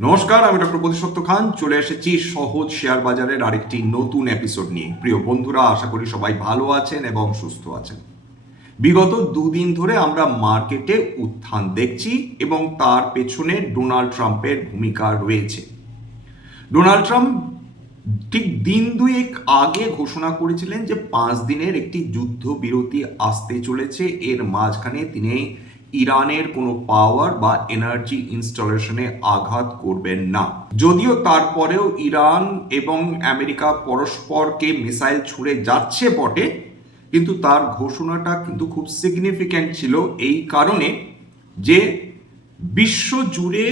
নমস্কার, আমি ডক্টর প্রতিশব্দ খান চলে এসেছি সহজ শেয়ার বাজারের আরেকটি নতুন এপিসোড নিয়ে। প্রিয় বন্ধুরা, আশা করি সবাই ভালো আছেন এবং সুস্থ আছেন। বিগত দুদিন ধরে আমরা মার্কেটে উত্থান দেখছি এবং তার পেছনে ডোনাল্ড ট্রাম্পের ভূমিকা রয়েছে। ডোনাল্ড ট্রাম্প ঠিক দিন দুয়েক আগে ঘোষণা করেছিলেন যে 5 দিনের একটি যুদ্ধবিরতি আসতে চলেছে। এর মাঝখানে তিনি ইরানের কোনো পাওয়ার বা এনার্জি ইনস্টলেশনে আঘাত করবেন না। যদিও তারপরেও ইরান এবং আমেরিকা পরস্পরকে মিসাইল ছুড়ে যাচ্ছে বটে, কিন্তু তার ঘোষণাটা কিন্তু খুব সিগনিফিক্যান্ট ছিল এই কারণে যে বিশ্ব জুড়ে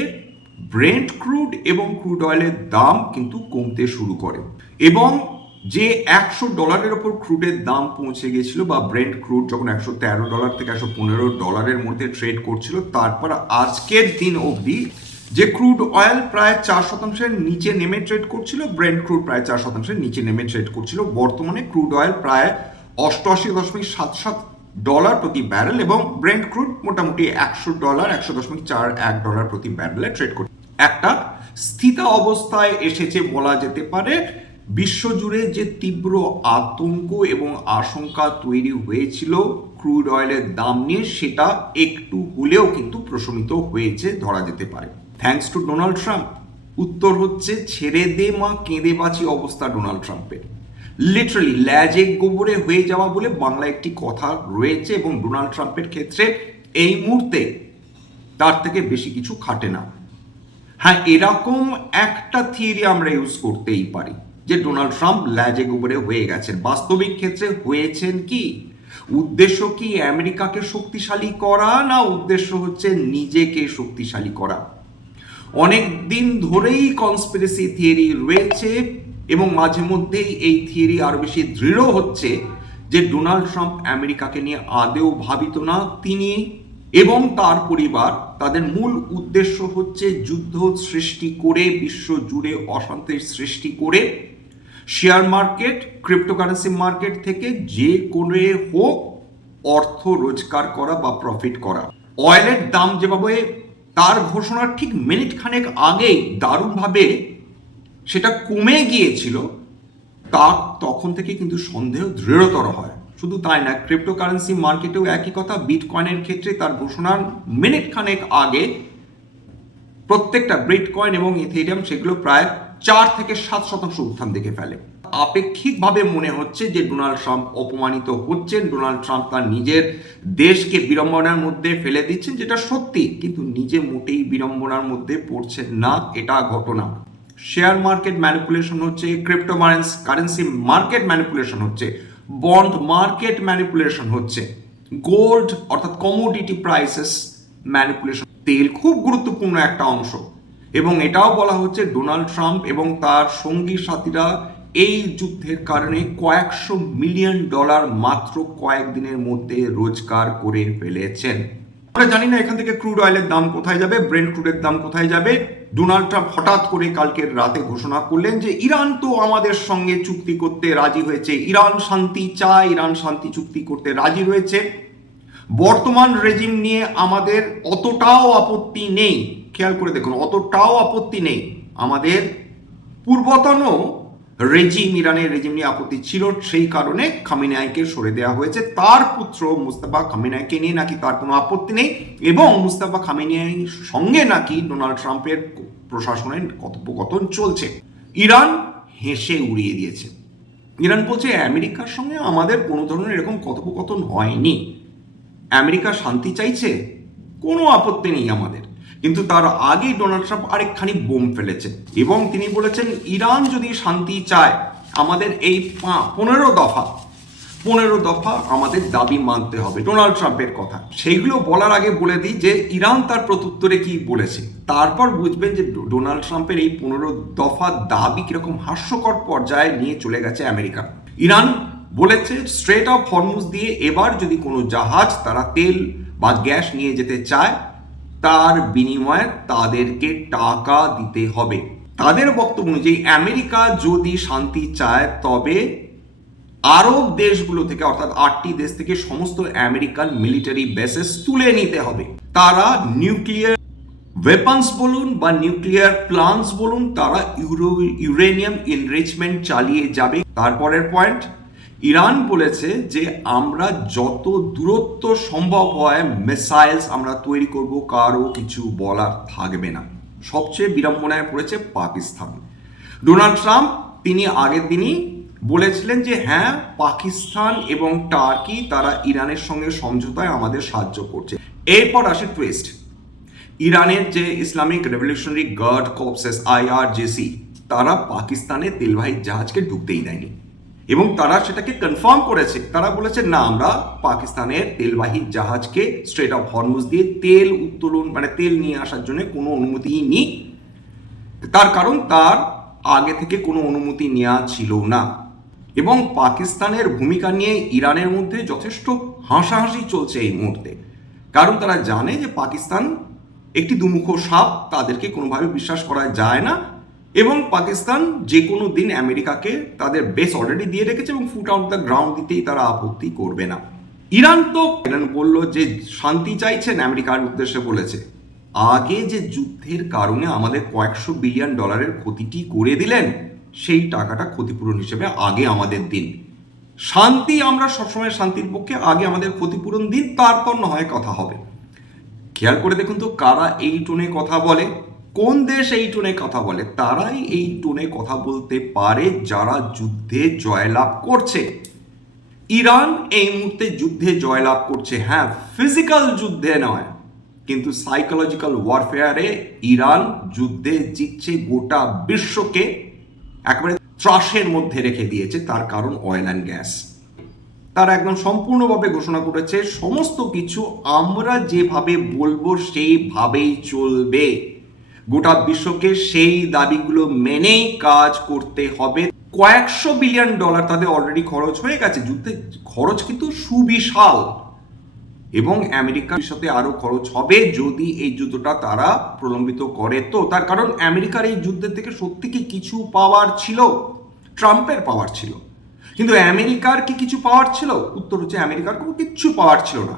ব্রেন্ট ক্রুড এবং ক্রুড অয়েলের দাম কিন্তু কমতে শুরু করে এবং যে $100 ওপর ক্রুডের দাম পৌঁছে গেছিল বা ব্রেন্ট ক্রুড যখন $113 থেকে $115 মধ্যে ট্রেড করছিল, তারপর আজকের দিন অবধি যে ক্রুড অয়েল প্রায় 4% নিচে নেমে ট্রেড করছিল, ব্রেন্ট ক্রুড প্রায় 4% নিচে নেমে ট্রেড করছিল। বর্তমানে ক্রুড অয়েল প্রায় $88.77 প্রতি ব্যারেল এবং ব্রেন্ট ক্রুড মোটামুটি $100 $100.41 প্রতি ব্যারেলে ট্রেড করছে। একটা স্থিতা অবস্থায় এসেছে বলা যেতে পারে। বিশ্বজুড়ে যে তীব্র আতঙ্ক এবং আশঙ্কা তৈরি হয়েছিল ক্রুড অয়েলের দাম নিয়ে, সেটা একটু হলেও কিন্তু প্রশমিত হয়েছে ধরা যেতে পারে থ্যাঙ্কস টু ডোনাল্ড ট্রাম্প। উত্তর হচ্ছে ছেড়ে দে মা কেঁদে বাঁচি অবস্থা ডোনাল্ড ট্রাম্পের। লিটারালি ল্যাজে গোবরে হয়ে যাওয়া বলে বাংলা একটি কথা রয়েছে এবং ডোনাল্ড ট্রাম্পের ক্ষেত্রে এই মুহূর্তে তার থেকে বেশি কিছু খাটে না। হ্যাঁ, এরকম একটা থিওরি আমরা ইউজ করতেই পারি যে ডোনাল্ড ট্রাম্প ল্যাজে গোবরে হয়ে গেছেন। বাস্তবিক ক্ষেত্রে হয়েছেন কি? উদ্দেশ্য কি আমেরিকাকে শক্তিশালী করা, না উদ্দেশ্য হচ্ছে নিজেকে শক্তিশালী করা? অনেক দিন ধরেই কনস্পিরেসি থিওরি রয়েছে এবং মাঝে মধ্যেই এই থিওরি আরো বেশি দৃঢ় হচ্ছে যে ডোনাল্ড ট্রাম্প আমেরিকাকে নিয়ে আদেও ভাবিত না। তিনি এবং তার পরিবার, তাদের মূল উদ্দেশ্য হচ্ছে যুদ্ধ সৃষ্টি করে, বিশ্ব জুড়ে অশান্তির সৃষ্টি করে শেয়ার মার্কেট, ক্রিপ্টোকারেন্সি মার্কেট থেকে যে কোনো হোক অর্থ রোজগার করা বা প্রফিট করা। অয়েলের দাম যেভাবে তার ঘোষণার ঠিক মিনিট খানেক আগেই দারুণভাবে সেটা কমে গিয়েছিল, তা তখন থেকে কিন্তু সন্দেহ দৃঢ়তর হয়। শুধু তাই না, ক্রিপ্টোকারেন্সি মার্কেটেও একই কথা। বিটকয়েনের ক্ষেত্রে তার ঘোষণার মিনিট খানেক আগে প্রত্যেকটা বিটকয়েন এবং ইথেরিয়াম সেগুলো প্রায় 4 থেকে 7% উত্থান দেখে ফেলে। আপেক্ষিকভাবে মনে হচ্ছে যে ডোনাল্ড ট্রাম্প অপমানিত হচ্ছেন, ডোনাল্ড ট্রাম্প তার নিজের দেশকে বিড়ম্বনার মধ্যে ফেলে দিচ্ছেন, যেটা সত্যি, কিন্তু নিজে মোটেই বিড়ম্বনার মধ্যে পড়ছেন না, এটা ঘটনা। শেয়ার মার্কেট ম্যানিপুলেশন হচ্ছে, ক্রিপ্টো কারেন্সি মার্কেট ম্যানিপুলেশন হচ্ছে, বন্ড মার্কেট ম্যানিপুলেশন হচ্ছে, গোল্ড অর্থাৎ কমোডিটি প্রাইসেস ম্যানিপুলেশন। তেল খুব গুরুত্বপূর্ণ একটা অংশ এবং এটাও বলা হচ্ছে ডোনাল্ড ট্রাম্প এবং তার সঙ্গী সাথীরা এই যুদ্ধের কারণে কয়েকশো মিলিয়ন ডলার মাত্র কয়েকদিনের মধ্যে রোজগার করে ফেলেছেন। আমরা জানি না এখান থেকে ক্রুড অয়েলের দাম কোথায় যাবে, ব্রেন্ট ক্রুডের দাম কোথায় যাবে। ডোনাল্ড ট্রাম্প হঠাৎ করে কালকের রাতে ঘোষণা করলেন যে ইরান তো আমাদের সঙ্গে চুক্তি করতে রাজি হয়েছে, ইরান শান্তি চায়, ইরান শান্তি চুক্তি করতে রাজি হয়েছে। বর্তমান রেজিম নিয়ে আমাদের অতটাও আপত্তি নেই। খেয়াল করে দেখুন, অতটাও আপত্তি নেই। আমাদের পূর্বতন রেজিম, ইরানের রেজিম নিয়ে আপত্তি ছিল, সেই কারণে খামেনেইকে সরে দেওয়া হয়েছে। তার পুত্র মুস্তাফা খামেনেইকে নিয়ে নাকি তার কোনো আপত্তি নেই এবং মুস্তাফা খামেনেইর সঙ্গে নাকি ডোনাল্ড ট্রাম্পের প্রশাসনের কথোপকথন চলছে। ইরান হেসে উড়িয়ে দিয়েছে। ইরান বলছে আমেরিকার সঙ্গে আমাদের কোনো ধরনের এরকম কথোপকথন হয়নি। আমেরিকা শান্তি চাইছে, কোনো আপত্তি নেই আমাদের। কিন্তু তার আগেই ডোনাল্ড ট্রাম্প আরেকখানি বোম ফেলেছেন এবং তিনি বলেছেন ইরান যদি শান্তি চায় আমাদের এই 15 দফা আমাদের দাবি মানতে হবে। ডোনাল্ড ট্রাম্পের কথা। সেইগুলো বলার আগে বলে দিই যে ইরান তার প্রত্যুত্তরে কি বলেছে, তারপর বুঝবেন যে ডোনাল্ড ট্রাম্পের এই 15 দফা দাবি কিরকম হাস্যকর পর্যায়ে নিয়ে চলে গেছে আমেরিকা। ইরান বলেছে স্ট্রেট অফ হরমুজ দিয়ে এবার যদি কোনো জাহাজ তারা তেল বা গ্যাস নিয়ে যেতে চায়, তার বিনিময়ে তাদেরকে টাকা দিতে হবে। তাদের বক্তব্য অনুযায়ী আমেরিকা যদি শান্তি চায় তবে আরব দেশগুলো থেকে অর্থাৎ 8টি দেশ থেকে সমস্ত আমেরিকান মিলিটারি বেসেস তুলে নিতে হবে। তারা নিউক্লিয়ার ওয়েপন্স বলুন বা নিউক্লিয়ার প্লান্টস বলুন, তারা ইউরেনিয়াম এনরিচমেন্ট চালিয়ে যাবে। তারপরের পয়েন্ট, ইরান বলেছে যে আমরা যত দূরত্ব সম্ভব হয় মিসাইলস আমরা তৈরি করব, কারো কিছু বলার থাকবে না। সবচেয়ে বিড়ম্বনায় পড়েছে পাকিস্তান। ডোনাল্ড ট্রাম্প তিনি আগের দিনই বলেছিলেন যে হ্যাঁ, পাকিস্তান এবং টার্কি তারা ইরানের সঙ্গে সমঝোতায় আমাদের সাহায্য করছে। এরপর আসে টুইস্ট, ইরানের যে Islamic revolutionary guard corps IRGC, তারা পাকিস্তানের তেলবাহী জাহাজকে ঢুকতেই দেয়নি এবং তারা সেটাকে কনফার্ম করেছে। তারা বলেছে না, আমরা পাকিস্তানের তেলবাহী জাহাজকে স্ট্রেট অফ হরমুজ দিয়ে তেল উত্তোলন মানে তেল নিয়ে আসার জন্য কোনো অনুমতিই নেই। তার কারণ তার আগে থেকে কোনো অনুমতি নেওয়া ছিল না। এবং পাকিস্তানের ভূমিকা নিয়ে ইরানের মধ্যে যথেষ্ট হাসাহাসি চলছে এই মুহূর্তে, কারণ তারা জানে যে পাকিস্তান একটি দুমুখো সাপ, তাদেরকে কোনোভাবে বিশ্বাস করা যায় না এবং পাকিস্তান যে কোনো দিন আমেরিকাকে তাদের বেস অলরেডি দিয়ে রেখেছে এবং ফুট আউট দ্য গ্রাউন্ড দিতেই তারা আপত্তি করবে না। ইরান বলল যে শান্তি চাইছেন, আমেরিকার উদ্দেশ্যে বলেছে আগে যে যুদ্ধের কারণে আমাদের কয়েকশো বিলিয়ন ডলারের ক্ষতিটি করে দিলেন, সেই টাকাটা ক্ষতিপূরণ হিসেবে আগে আমাদের দিন। শান্তি, আমরা সবসময় শান্তির পক্ষে, আগে আমাদের ক্ষতিপূরণ দিন, তারপর না হয় কথা হবে। খেয়াল করে দেখুন তো কারা এই টোনে কথা বলে, কোন দেশ এই টোনে কথা বলে? তারাই এই টোনে কথা বলতে পারে যারা যুদ্ধে জয়লাভ করছে। ইরান এই মুহূর্তে যুদ্ধে জয়লাভ করছে, হ্যাঁ ফিজিক্যাল যুদ্ধে নয়, কিন্তু সাইকোলজিক্যাল ওয়ারফেয়ারে ইরান যুদ্ধে জিতছে, গোটা বিশ্বকে একেবারে ত্রাসের মধ্যে রেখে দিয়েছে। তার কারণ অয়েল অ্যান্ড গ্যাস। তারা একদম সম্পূর্ণভাবে ঘোষণা করেছে সমস্ত কিছু আমরা যেভাবে বলবো সেইভাবেই চলবে, গোটা বিশ্বকে সেই দাবিগুলো মেনেই কাজ করতে হবে। কয়েকশো বিলিয়ন ডলার তাদের অলরেডি খরচ হয়ে গেছে যুদ্ধে, খরচ কিন্তু সুবিশাল এবং আমেরিকার সাথে আরো খরচ হবে যদি এই যুদ্ধটা তারা প্রলম্বিত করে। তো তার কারণ আমেরিকার এই যুদ্ধের থেকে সত্যি কি কিছু পাওয়ার ছিল? ট্রাম্পের পাওয়ার ছিল, কিন্তু আমেরিকার কি কিছু পাওয়ার ছিল? উত্তর হচ্ছে আমেরিকার কোনো কিচ্ছু পাওয়ার ছিল না।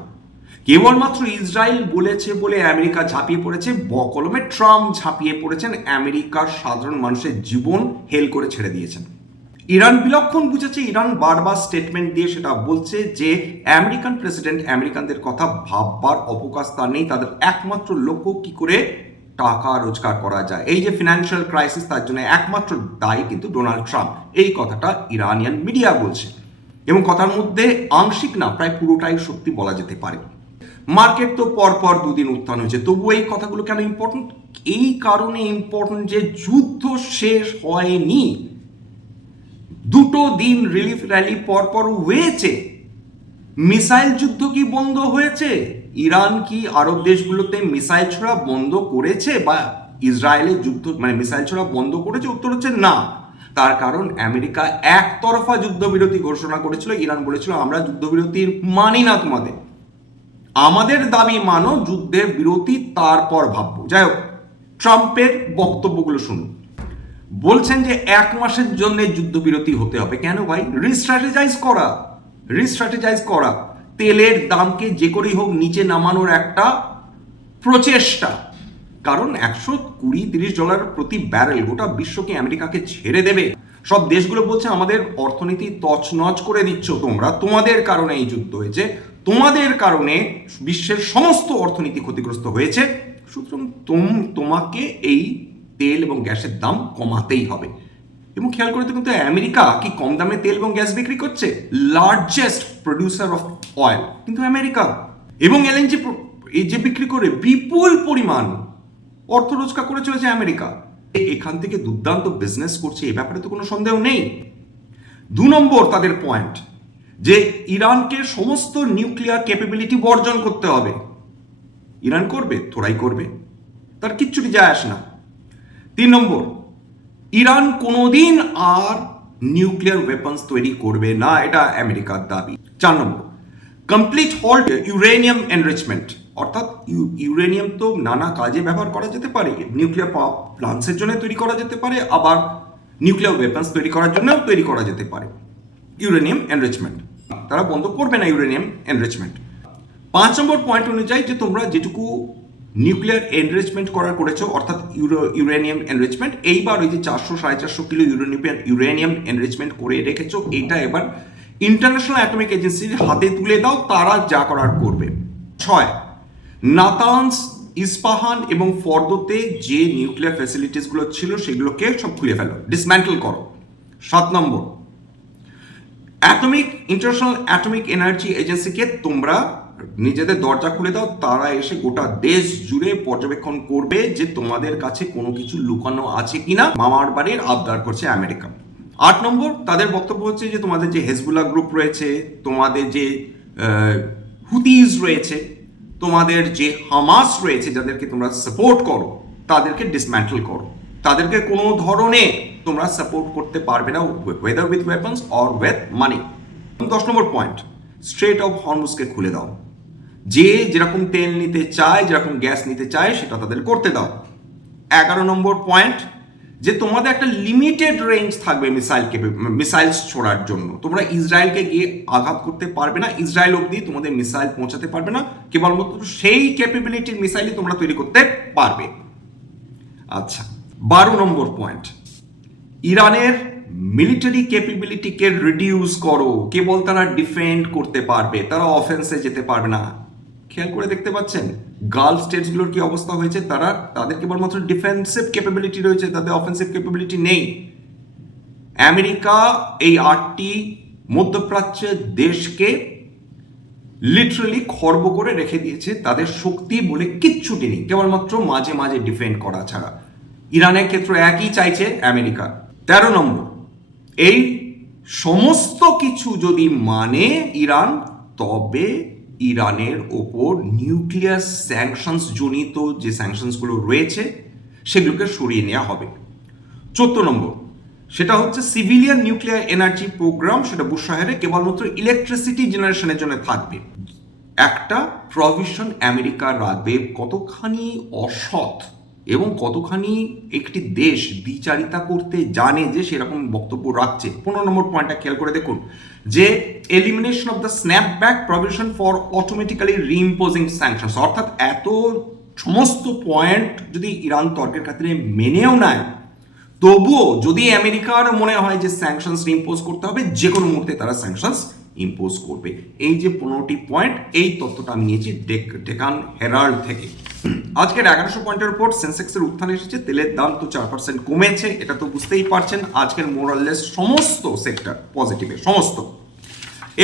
কেবলমাত্র ইসরায়েল বলেছে বলে আমেরিকা ঝাঁপিয়ে পড়েছে, বকলমে ট্রাম্প ঝাঁপিয়ে পড়েছেন, আমেরিকার সাধারণ মানুষের জীবন হেল করে ছেড়ে দিয়েছেন। ইরান বিলক্ষণ বুঝেছে, ইরান বারবার স্টেটমেন্ট দিয়ে সেটা বলছে যে আমেরিকান প্রেসিডেন্ট আমেরিকানদের কথা ভাববার অবকাশ তার নেই, তাদের একমাত্র লক্ষ্য কি করে টাকা রোজগার করা যায়। এই যে ফিনান্সিয়াল ক্রাইসিস, তার জন্য একমাত্র দায়ী কিন্তু ডোনাল্ড ট্রাম্প। এই কথাটা ইরানিয়ান মিডিয়া বলছে এবং কথার মধ্যে আংশিক না প্রায় পুরোটাই সত্যি বলা যেতে পারে। মার্কেট তো পরপর দুদিন উত্থান হয়েছে, তবুও এই কথাগুলো কেন ইম্পর্টেন্ট? এই কারণে ইম্পর্টেন্ট যে যুদ্ধ শেষ হয়নি, দুটো দিন রিলিফ র্যালি পরপর হয়েছে। মিসাইল যুদ্ধ কি বন্ধ হয়েছে? ইরান কি আরব দেশগুলোতে মিসাইল ছোড়া বন্ধ করেছে বা ইসরায়েলের যুদ্ধ মানে মিসাইল ছোড়া বন্ধ করেছে? উত্তর হচ্ছে না। তার কারণ আমেরিকা একতরফা যুদ্ধবিরতি ঘোষণা করেছিল, ইরান বলেছিল আমরা যুদ্ধবিরতির মানি না, তোমাদের আমাদের দাবি মানো, যুদ্ধের বিরতি তারপর ভাববো। যাই হোক, ট্রাম্পের বক্তব্যগুলো শুনুন। বলছেন যে 1 মাসের জন্য যুদ্ধবিরতি হতে হবে। কেন ভাই? রিস্ট্র্যাটেজাইজ করা, তেলের দামকে যে করেই হোক নিচে নামানোর একটা প্রচেষ্টা। কারণ $120-30 প্রতি ব্যারেল গোটা বিশ্বকে আমেরিকাকে ছেড়ে দেবে। সব দেশগুলো বলছে আমাদের অর্থনীতি তছনছ করে দিচ্ছ তোমরা, তোমাদের কারণে এই যুদ্ধ হয়েছে, তোমাদের কারণে বিশ্বের সমস্ত অর্থনীতি ক্ষতিগ্রস্ত হয়েছে, সুতরাং তোমাকে এই তেল এবং গ্যাসের দাম কমাতেই হবে। এবং খেয়াল করে দেখুন তো, আমেরিকা কি কম দামে তেল এবং গ্যাস বিক্রি করছে? লার্জেস্ট প্রডিউসার অফ অয়েল কিন্তু আমেরিকা, এবং এলএনজি এই যে বিক্রি করে বিপুল পরিমাণ অর্থ রোজগার করে চলেছে আমেরিকা। এখান থেকে দুর্দান্ত বিজনেস করছে, এ ব্যাপারে তো কোনো সন্দেহ নেই। 2 নম্বর তাদের পয়েন্ট যে ইরানকে সমস্ত নিউক্লিয়ার ক্যাপাবিলিটি বর্জন করতে হবে। ইরান করবে, থোড়াই করবে, তার কিচ্ছুটি যায় আসে না। 3 নম্বর, ইরান কোনোদিন আর নিউক্লিয়ার ওয়েপন্স তৈরি করবে না, এটা আমেরিকার দাবি। 4 নম্বর, কমপ্লিট হল্ট ইউরেনিয়াম এনরিচমেন্ট, অর্থাৎ ইউরেনিয়াম তো নানা কাজে ব্যবহার করা যেতে পারে, নিউক্লিয়ার পাওয়ার প্লান্টসের জন্য তৈরি করা যেতে পারে, আবার নিউক্লিয়ার ওয়েপন্স তৈরি করার জন্য তৈরি করা যেতে পারে। ইউরেনিয়াম এনরিচমেন্ট তারা বন্ধ করবে না, ইউরেনিয়াম এনরিচমেন্ট। 5 নম্বর পয়েন্ট অনুযায়ী যে তোমরা যেটুকু নিউক্লিয়ার এনরিচমেন্ট করেছো, অর্থাৎ ইউরেনিয়াম এনরিচমেন্ট। এইবার ওই যে 400-450 কিলো ইউরেনিয়াম এনরিচমেন্ট করে রেখেছো, এটা এবার ইন্টারন্যাশনাল অ্যাটমিক এজেন্সির হাতে তুলে দাও, তারা যা করার করবে। 6, নাতানস, ইস্পাহান এবং ফর্দোতে যে নিউক্লিয়ার ফ্যাসিলিটিসগুলো ছিল সেগুলোকে সব খুলে ফেলো, ডিসম্যান্টল করো। 7 নম্বর, ইন্টারন্যাশনাল অ্যাটমিক এনার্জি এজেন্সিকে তোমরা নিজেদের দরজা খুলে দাও, তারা এসে গোটা দেশ জুড়ে পর্যবেক্ষণ করবে যে তোমাদের কাছে কোনো কিছু লুকানো আছে কিনা। মামার বাড়ির আবদার করছে আমেরিকা। 8 নম্বর, তাদের বক্তব্য হচ্ছে যে তোমাদের যে হেজবুল্লাহ গ্রুপ রয়েছে, তোমাদের যে হুতিজ রয়েছে, তোমাদের যে হামাস রয়েছে, যাদেরকে তোমরা সাপোর্ট করো, তাদেরকে ডিসম্যান্টল করো। তাদেরকে কোনো ধরনে তোমরা সাপোর্ট করতে পারবে না, whether with weapons or with money. 10 number point, strait of হরমুজকে খুলে দাও। যে যেরকম তেল নিতে চায়, যেরকম গ্যাস নিতে চায়, সেটা তাদের করতে দাও। 11 নম্বর পয়েন্ট, যে তোমাদের একটা লিমিটেড রেঞ্জ থাকবে মিসাইলস ছোড়ার জন্য। তোমরা ইসরায়েলকে গিয়ে আঘাত করতে পারবে না, ইসরায়েল অবধি তোমাদের মিসাইল পৌঁছাতে পারবে না, কেবলমাত্র সেই ক্যাপাবিলিটির মিসাইলই তোমরা তৈরি করতে পারবে। আচ্ছা, 12 নম্বর পয়েন্ট, ইরানের মিলিটারি ক্যাপাবিলিটিকে রিডিউস করো। কেবল তারা ডিফেন্ড করতে পারবে, তারা অফেন্সে যেতে পারবে না। খেয়াল করে দেখতে পাচ্ছেন গালফ স্টেটসগুলোর কি অবস্থা হয়েছে, তাদের কেবলমাত্র ডিফেন্সিভ ক্যাপাবিলিটি রয়েছে, তাদের অফেন্সিভ ক্যাপাবিলিটি নেই। আমেরিকা এই 8টি মধ্যপ্রাচ্যের দেশকে লিটারালি খর্ব করে রেখে দিয়েছে, তাদের শক্তি বলে কিচ্ছুটি নেই, কেবলমাত্র মাঝে মাঝে ডিফেন্ড করা ছাড়া। ইরানের ক্ষেত্রে একই চাইছে আমেরিকা। 13 নম্বর, এই সমস্ত কিছু যদি মানে ইরান, তবে ইরানের ওপর নিউক্লিয়ার স্যাংশনস জনিত যে স্যাংশনসগুলো রয়েছে সেগুলোকে সরিয়ে নেওয়া হবে। 14 নম্বর, সেটা হচ্ছে সিভিলিয়ান নিউক্লিয়ার এনার্জি প্রোগ্রাম, সেটা বুশ শহরে কেবলমাত্র ইলেকট্রিসিটি জেনারেশনের জন্য থাকবে। একটা প্রভিশন আমেরিকা রাখবে। কতখানি অসৎ এবং কতখানি একটি দেশ দ্বিচারিতা করতে জানে যে সেরকম বক্তব্য রাখছে। 15 নম্বর পয়েন্টটা খেয়াল করে দেখুন, যে elimination of the snapback provision for automatically reimposing sanctions, অর্থাৎ এত সমস্ত পয়েন্ট যদি ইরান তর্কের খাতিরে মেনেও নেয়, তবুও যদি আমেরিকার মনে হয় যে স্যাংশনস ইম্পোজ করতে হবে, যে কোনো মুহূর্তে তারা স্যাংশনস ইম্পোজ করবে। এই যে 15টি পয়েন্ট, এই তথ্যটা আমি নিয়েছি ডেকান হেরাল্ড থেকে। আজকের 1100 পয়েন্টের উপর সেন্সেক্সের উত্থান এসেছে। তেলের দাম তো 4% কমেছে, এটা তো বুঝতেই পারছেন। আজকের মোরাললেস সমস্ত সেক্টর পজিটিভে, সমস্ত।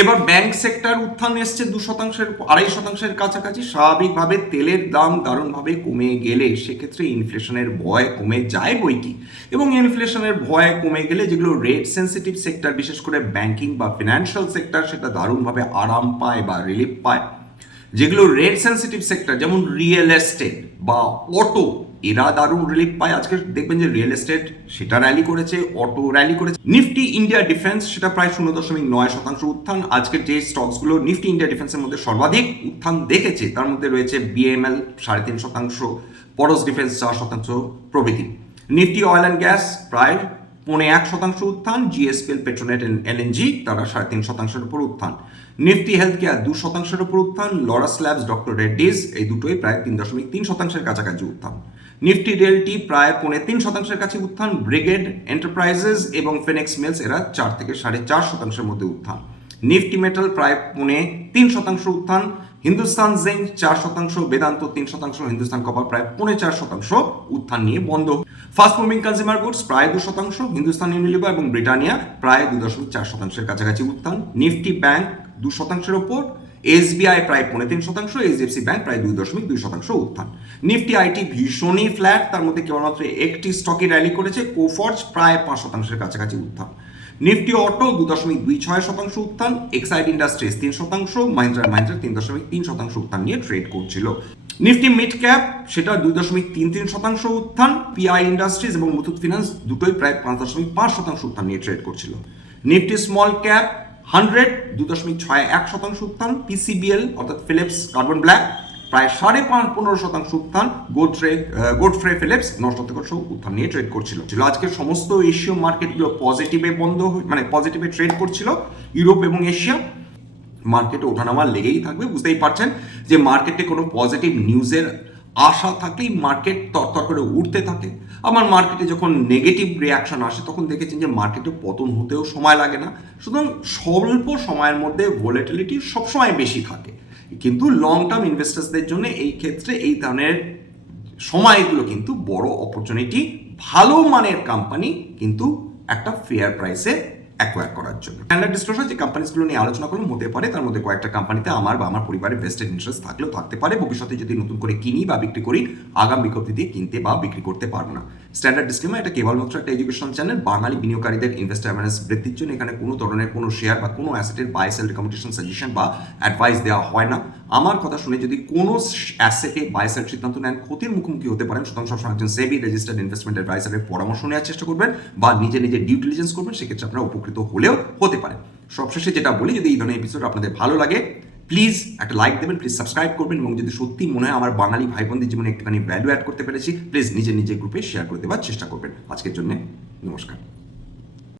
এবার ব্যাংক সেক্টর উত্থান এসছে 2.5%-2.5%-এর কাছাকাছি। স্বাভাবিকভাবে তেলের দাম দারুণভাবে কমে গেলে সেক্ষেত্রে ইনফ্লেশনের ভয় কমে যায় বই কি, এবং ইনফ্লেশনের ভয় কমে গেলে যেগুলো রেট সেন্সিটিভ সেক্টর, বিশেষ করে ব্যাংকিং বা ফিনান্সিয়াল সেক্টর, সেটা দারুণভাবে আরাম পায় বা রিলিফ পায়। যেগুলো রেট সেন্সিটিভ সেক্টর যেমন রিয়েল এস্টেট বা অটো, এরা দারুণ রিলিফ পায়। আজকে দেখবেন যে রিয়েল এস্টেট সেটা র্যালি করেছে, অটো র্যালি করেছে। নিফটি ইন্ডিয়া ডিফেন্স সেটা প্রায় 0.9% উত্থান। আজকের যে স্টকসগুলো নিফটি ইন্ডিয়া ডিফেন্সের মধ্যে সর্বাধিক উত্থান দেখেছে, তার মধ্যে রয়েছে বিএমএল 3.5%, পরশ ডিফেন্স 4% প্রভৃতি। নিফটি অয়েল অ্যান্ড গ্যাস প্রায় 0.1% উত্থান। জিএসপিএল, পেট্রোনেট, এলএনজি তারা 3.5%-এর উপর উত্থান। নিফটি হেলথ কেয়ার 2%-এর উপর উত্থান। লরাস ল্যাবস, ডক্টর রেড্ডিজ এই দুটোই প্রায় 3.3%-এর কাছাকাছি উত্থান। নিফটি রিয়েলটি প্রায় 3.5%-এর কাছে উত্থান। ব্রিগেড এন্টারপ্রাইজেস এবং ফিনিক্স মিলস এরা 4 থেকে 4.5%-এর মধ্যে উত্থান। নিফটি মেটাল প্রায় 0.3% উত্থান। হিন্দুস্তান জিঙ্ক 4%, বেদান্ত 3%, হিন্দুস্তান কপার প্রায় 0.4% উত্থান নিয়ে বন্ধ। ফাস্ট মুভিং কনজিউমার গুডস প্রায় 2%, হিন্দুস্তান ইউনিলিভার এবং ব্রিটানিয়া প্রায় 2.4%-এর কাছাকাছি উত্থান। নিফটি ব্যাংক 2%-এর ওপর। এসবিআই প্রায় 0.3%, এইচডিএফসি ব্যাংক প্রায় 2.2% উত্থান। নিফটি আইটি ভীষণই ফ্ল্যাট, তার মধ্যে কেবলমাত্র একটি স্টকই র্যালি করেছে, কোফর্জ প্রায় 5%-এর কাছাকাছি উত্থান। নিফটি অটো 2.26% উত্থান। Exide industries 3%, Mahindra and Mahindra 3.3% উত্থান নিয়ে ট্রেড করছিল। নিফটি মিড ক্যাপ সেটা 2.33% উত্থান। পিআই ইন্ডাস্ট্রিজ এবং মুথুট ফিন্যান্স দুটোই প্রায় 5.5% উত্থান নিয়ে ট্রেড করছিল। নিফটি স্মল ক্যাপ 100 2.61% উত্থান। পিসিবিএল অর্থাৎ ফিলিপস কার্বন ব্ল্যাক প্রায় 15.5% উত্থান। গোডফ্রে ফিলিপস 9% উত্থান নিয়ে ট্রেড করছিল। আজকে সমস্ত এশীয় মার্কেটগুলো পজিটিভে পজিটিভে ট্রেড করছিল। ইউরোপ এবং এশিয়া মার্কেটে ওঠানামা লেগেই থাকবে। বুঝতেই পারছেন যে মার্কেটে কোনো পজিটিভ নিউজের আশা থাকলেই মার্কেট তরতর করে উঠতে থাকে। আমার মার্কেটে যখন নেগেটিভ রিয়াকশন আসে তখন দেখেছেন যে মার্কেটে পতন হতেও সময় লাগে না, সুতরাং স্বল্প সময়ের মধ্যে ভোলেটিলিটি সবসময় বেশি থাকে। কিন্তু লং টার্ম ইনভেস্টার্সদের জন্য এই ক্ষেত্রে এই ধরনের সময়গুলো কিন্তু বড় অপরচুনিটি, ভালো মানের কোম্পানি কিন্তু একটা ফেয়ার প্রাইসে অ্যাকোয়ার করার জন্য। স্ট্যান্ডার্ড ডিসক্লোজার যে কোম্পানিগুলো নিয়ে আলোচনা করলাম হতে পারে তার মধ্যে কয়েকটা কোম্পানিতে আমার বা আমার পরিবারের ভেস্টেড ইন্টারেস্ট থাকলেও থাকতে পারে, ভবিষ্যতে যদি নতুন করে কিনি বা বিক্রি করি আগাম বিজ্ঞপ্তি দিয়ে কিনতে বা বিক্রি করতে পারবো না। স্ট্যান্ডার্ড ডিসক্লেমার, এটা কেবলমাত্র একটা এডুকেশনাল চ্যানেল। বাঙালি বিনিয়োগকারীদের ইনভেস্টার অ্যাওয়ারনেস বৃদ্ধির জন্য এখানে কোনো ধরনের কোনো শেয়ার বা কোনো অ্যাসেটের বাই সেল রিকমেন্ডেশন, সাজেশন বা অ্যাডভাইস দেওয়া হয় না। আমার কথা শুনে যদি কোনো অ্যাসেটে বাই সেল সিদ্ধান্ত নেন ক্ষতির মুখোমুখি হতে পারেন, সুতরাং সবসময় একজন সেবি রেজিস্টার্ড ইনভেস্টমেন্ট অ্যাডভাইসারের পরামর্শ নেওয়ার চেষ্টা করবেন বা নিজে নিজে ডিউ ডিলিজেন্স করবেন, সেক্ষেত্রে আপনারা উপকৃত হলেও হতে পারেন। সবশেষে যেটা বলি, যদি এই ধরনের এপিসোড আপনাদের ভালো লাগে প্লিজ একটা লাইক দেবেন, প্লিজ সাবস্ক্রাইব করবেন, এবং যদি সত্যি মনে হয় আমার বাঙালি ভাই বোনদের জীবনে একটুখানি ভ্যালু অ্যাড করতে পেরেছি প্লিজ নিজের নিজের গ্রুপে শেয়ার করে দেওয়ার চেষ্টা করবেন। আজকের জন্য নমস্কার।